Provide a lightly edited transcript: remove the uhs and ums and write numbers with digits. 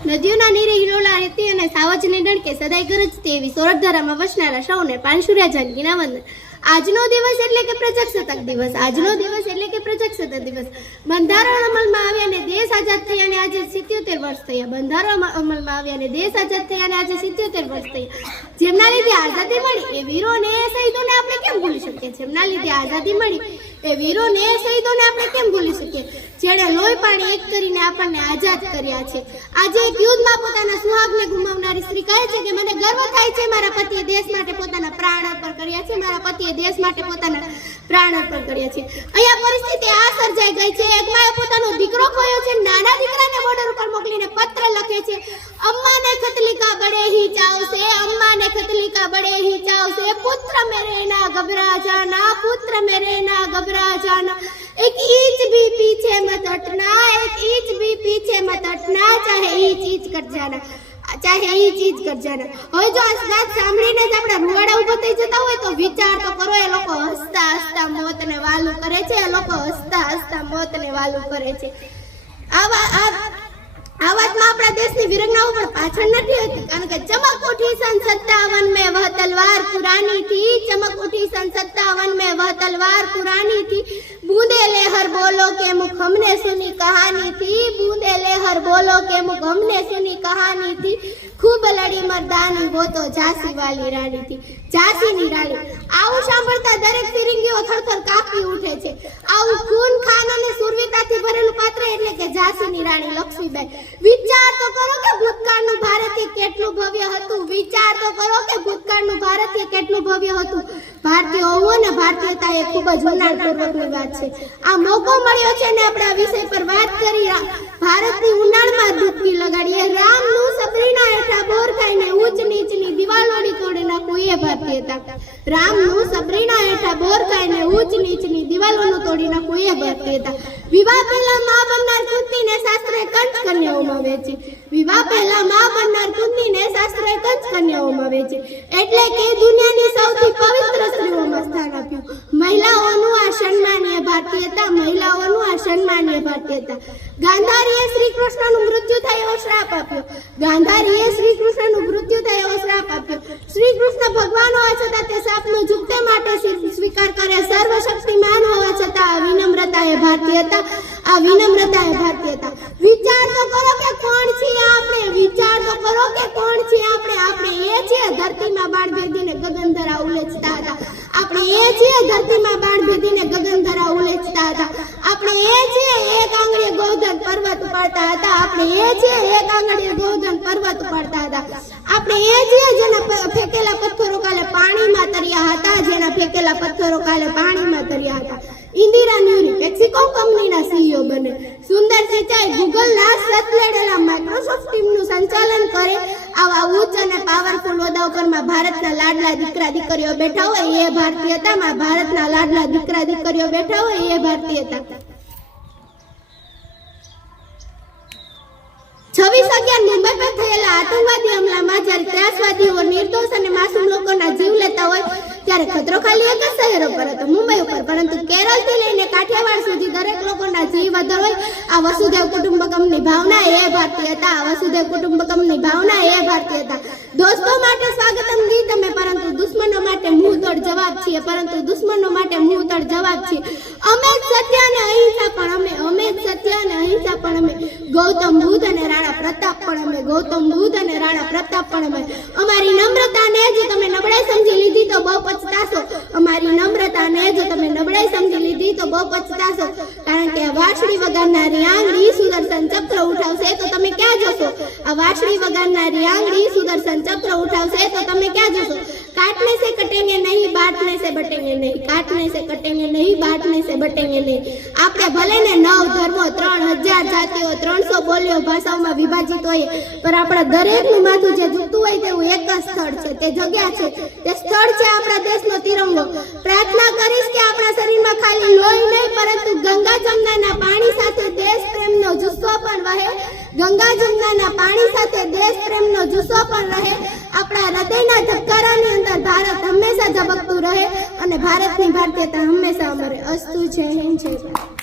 નદીઓના નીરે હિલોલા રહેતી અને સાવજને ડણકે સદાય ગરજતી એવી સોરઠધારામાં વસનારા સૌને પાણસુર્યા જાનકીના વંદન। આજનો દિવસ એટલે કે પ્રજાસત્તાક દિવસ। આજનો દિવસ એટલે કે પ્રજાસત્તાક દિવસ। બંધારણ અમલમાં આવ્યા અને દેશ આઝાદ થયાને આજે 77 વર્ષ થયા। બંધારણ અમલમાં આવ્યા અને દેશ આઝાદ થયાને આજે 77 વર્ષ થયા। જેમના લીધે આઝાદી મળી એ વીરોને શહીદોને આપણે કેમ ભૂલી શકીએ? જેમના લીધે આઝાદી મળી એ વીરોને શહીદોને આપણે કેમ ભૂલી શકીએ? જેણે લોહી પાણી એક કરીને આપણને આઝાદ કર્યા છે। આજે એક યુદ્ધમાં પોતાના સુહાગને ગુમાવનારી સ્ત્રી કહે છે કે મને ગર્વ થાય છે મારા પતિએ દેશ માટે પોતાના પ્રાણ અર્પણ કર્યા છે। મારા પતિએ દેશ માટે પોતાના પ્રાણ અર્પણ કર્યા છે। અહીંયા પરિસ્થિતિ આ સર્જાઈ ગઈ છે, એક માએ પોતાનો દીકરો ખોયો છે, નાના દીકરાને બોર્ડર ઉપર મોકલીને પત્ર લખે છે, अम्मा ने खत लिखा बड़े ही चाव से, अम्मा ने खत लिखा बड़े ही चाव से, पुत्र मेरे ना घबरा जाना, पुत्र मेरे ना घबरा जाना, एक इंच भी पीछे मत हटना, एक इंच भी पीछे मत हटना, चाहे इंच इंच कट जाना, चाहे इंच इंच कट जाना। હવે જો આ વાત સાંભળીને જ આપણા રૂવાડા ઊભા થઈ જતા હોય તો વિચાર તો કરો, એ લોકો હસતા હસતા મોતને વાલું કરે છે, એ લોકો હસતા હસતા મોતને વાલું કરે છે। આ વાતમાં આપણા દેશની વિરંગનાઓ પણ પાછળ નથી હતી, કારણ કે ચમક ઉઠી सन 57 में वह तलवार पुरानी थी, चमक उठी सन 57 में वह तलवार पुरानी थी, बूंदे लहर बोलो के मुख हमने सुनी कहानी थी, बूंदे लहर बोलो के मुख हमने सुनी कहानी थी, खूब लड़ी मर्दानी वो तो झांसी वाली रानी थी, झांसीनी रानी। આવું સાંભળતા દરેક ફિરિંગીઓ થરથર કાપી ઉઠે છે। આવું ખૂન ખાન અને સુરવીરતાથી ભરેલું પાત્ર એટલે કે ઝાંસીની રાણી લક્ષ્મીબાઈ। વિચાર તો કરો કે ભૂતકાળનું ભારતીય કેટલું ભવ્ય હતું, વિચાર તો કરો કે ભૂતકાળનું ભારતીય કેટલું ભવ્ય હતું। ભારતીય હોવું અને ભારતીયતા એ ખૂબ જ ઉનાળપૂર્વકની વાત છે। આ મોકો મળ્યો છે ને આપણે આ વિષય પર વાત કરી, ભારતની ઉનાળમાં ડૂબકી લગાડીએ। રામનું સબરીના હેઠા બોર ખાઈને ઊંચ નીચની દિવાલોડી તોડી નાખવું એ ભારતીયતા। રામનું સબરીના હેઠા બોર ખાઈને ઊંચ નીચની દિવાલોનું તોડી નાખવું એ ભારતીયતા। વિવાહ પહેલા મા બનનાર કુંતીને શાસ્ત્રે કંચ કન્યાઓમાં વહેંચી, વિવાહ પહેલા મા બનનાર કુંતીને શાસ્ત્રે કંચ કન્યાઓમાં વહેંચી, એટલે કે દુનિયાની સૌથી પવિત્ર સ્ત્રીઓમાં સ્થાન આપ્યું। મહિલાઓનું આ સન્માનીય ભારતીયતા, મહિલાઓનું આ સન્માનીય ભારતીયતા। ગાંધારીએ શ્રી કૃષ્ણનું મૃત્યુ થાય એવો શ્રાપ આપ્યો, ગાંધારીએ શ્રી કૃષ્ણનું મૃત્યુ થાય એવો શ્રાપ આપ્યો। શ્રી કૃષ્ણ ભગવાન હોવા છતાં તે શાપનો ઝુકતે માટે સ્વીકાર કરે, સર્વશક્તિમાન હોવા છતાં આ વિનમ્રતા એ ભારતીયતા, આ વિનમ્રતા એ ભારતીયતા। વિચાર તો કરો કે કોણ છીએ આપણે, વિચાર તો કરો કે કોણ છીએ આપણે। આપણે એ છીએ ધરતીમાં બાણ ભેદીને ગગનધરા ઉલેચતા હતા, આપણે એ છીએ ધરતીમાં બાણ ભેદીને ગગનધરા ઉલેચતા હતા, આપણે એ છીએ એક આંગળીએ ગોવર્ધન પર્વત ઉપાડતા હતા, આપણે એ છીએ એક આંગળીએ ગોવર્ધન પર્વત ઉપાડતા હતા, આપણે એ છીએ જેના ફેંકેલા પથ્થરો કાલે પાણીમાં તર્યા હતા, જેના ફેંકેલા પથ્થરો કાલે પાણીમાં તર્યા હતા। ઇન્દિરા ન્યુરી મેક્સિકો કંપનીના સીઈઓ બને, સુંદર સિંચાઈ ગૂગલના સતલેડેલા માઇક્રોસોફ્ટ ટીમનું સંચાલન કરે। આવા ઉચ્ચ અને પાવરફુલ હોદ્દાઓ પરમાં ભારતના લાડલા દીકરા દીકરીઓ બેઠા હોય એ ભારતીયતામાં, ભારતના લાડલા દીકરા દીકરીઓ બેઠા હોય એ ભારતીયતા। 26/11 મુંબઈ પર થયેલા આતંકવાદી હુમલામાં જ્યારે ત્રાસવાદીઓ નિર્દોષ અને માસૂમ લોકોના જીવ લેતા હોય ત્યારે ખતરો ખાલી એક જ શહેરો પર હતો, મુંબઈ ઉપર, પરંતુ કેરળથી લઈને કાઠિયાવાડ સુધી દરેક લોકોના જીવ અધર હોય। આ વસુધૈવ કુટુંબકમની ભાવના એ ભારતીયતા, આ વસુધૈવ કુટુંબકમની ભાવના એ ભારતીયતા। દોસ્તો માટે સ્વાગતમ દી તમે, પરંતુ દુશ્મનો માટે મુંહતોડ જવાબ છીએ, પરંતુ દુશ્મનો માટે મુંહતોડ જવાબ છીએ। અમે જ સત્ય અને અહિંસા પણ અમે, અમે જ સત્ય અને અહિંસા પણ અમે, ગૌતમ બુદ્ધ અને રાણા પ્રતાપ પણ અમે, ગૌતમ બુદ્ધ અને રાણા પ્રતાપ પણ અમે। અમારી નમ્રતાને જો તમે નબળાઈ સમજી લીધી તો બહુ પછતાશો, અમારી નમ્રતાને જો તમે નબળાઈ સમજી લીધી તો બહુ પછતાશો, કારણ કે આ વાંસળી વગાડનારી આંગળી સુદર્શન ચક્ર ઉઠાવશે તો તમે ક્યાં જશો? આ વાંસળી વગાડનારી આંગળી સુદર્શન ચક્ર ઉઠાવશે તો તમે ક્યાં જશો? काटने से कटेंगे नहीं, बांटने से बटेंगे नहीं, काटने से कटेंगे नहीं, बांटने से बटेंगे नहीं। આપણે ભલે ને 9 ધર્મો, 3000 જાતિઓ, 300 બોલીઓ ભાષાઓમાં વિભાજિત હોય, પણ આપણા દરેકનું માથું જે ઝૂકતું હોય તેવું એક જ સ્થળ છે, તે જગ્યા છે, તે સ્થળ છે આપણા દેશનો તિરંગો। પ્રાર્થના કરીશ કે આપણા શરીરમાં ખાલી લોહી નહીં પરંતુ ગંગા જમનાના પાણી સાથે દેશ પ્રેમનો જુસ્સો પણ વહે, ગંગા જમનાના પાણી સાથે દેશ પ્રેમનો જુસ્સો પણ રહે। આપણા હૃદયના ધબકારાની અંદર ભારત હંમેશા ઝબકતું રહે અને ભારતની ભારતીયતા હંમેશા અમર રહે। અસ્તુ, જય હિન્દ, જય ભારત।